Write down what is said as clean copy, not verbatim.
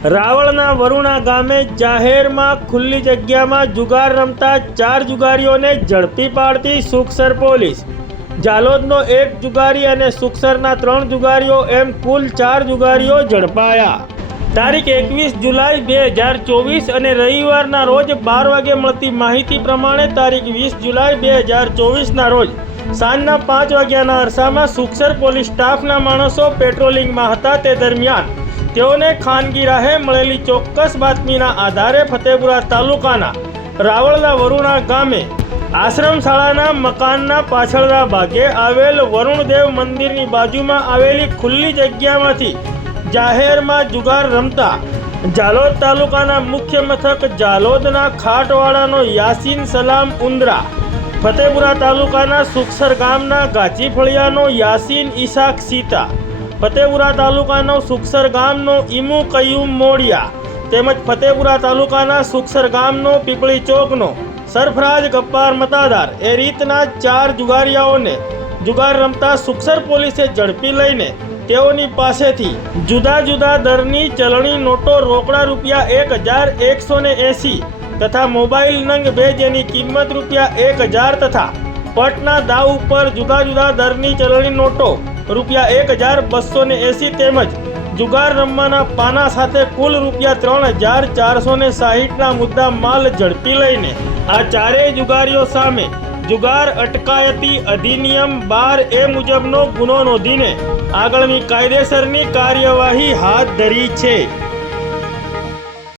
રાવળના વરુણા ગામે જાહેરમાં ખુલ્લી જગ્યામાં જુગાર રમતા 4 જુગારીઓને ઝડપી પાડતી સુખસર પોલીસ। જાલોદનો 1 જુગારી અને સુખસરના 3 જુગારીઓ એમ કુલ 4 જુગારીઓ ઝડપાયા। તારીખ 21 જુલાઈ 2024 અને રવિવારના રોજ 12 વાગે મળતી માહિતી પ્રમાણે તારીખ 20 જુલાઈ 2024ના રોજ સાંજના 5 વાગ્યાના અરસામાં સુખસર પોલીસ સ્ટાફના માણસો પેટ્રોલિંગમાં હતા। તે દરમિયાન તેઓને ખાનગી રાહે મળેલી ચોક્કસ બાતમીના આધારે ફતેપુરા તાલુકાના રાવળના વરુણા ગામે આશ્રમ શાળાના મકાનના પાછળના ભાગે આવેલ વરુણદેવ મંદિરની બાજુમાં આવેલી ખુલ્લી જગ્યામાંથી જાહેરમાં જુગાર રમતા જાલોદ તાલુકાના મુખ્ય મથક જાલોદના ખાટવાડાનો યાસીન સલામ ઉંદરા, ફતેપુરા તાલુકાના સુખસર ગામના ગાચી ફળિયાનો યાસીન ઈસાક સીતા, ફતેપુરા તાલુકાનો સુખસર ગામનો ઈમુ કયુમ મોડિયા તેમજ ફતેપુરા તાલુકાના સુખસર ગામનો પીપળી ચોકનો સરફરાજ ગપ્પાર મતાદાર એ રીતના 4 જુગારીયાઓને જુગાર રમતા સુખસર પોલીસે ઝડપી લઈને તેઓની પાસેથી જુદા જુદા દરની ચલણી નોટો રોકડા ₹1180 તથા મોબાઈલ નંગ 2 જેની કિંમત ₹1000 તથા પટના દાવ ઉપર જુદા જુદા દરની ચલણી નોટો ₹1280 તેમજ જુગાર રમવાના પાના સાથે કુલ ₹3460ના મુદ્દા માલ ઝડપી લઈને આ 4 જુગારીઓ સામે જુગાર અટકાયતી અધિનિયમ 12A મુજબનો ગુનો નોંધીને આગળની કાયદેસરની કાર્યવાહી હાથ ધરી છે।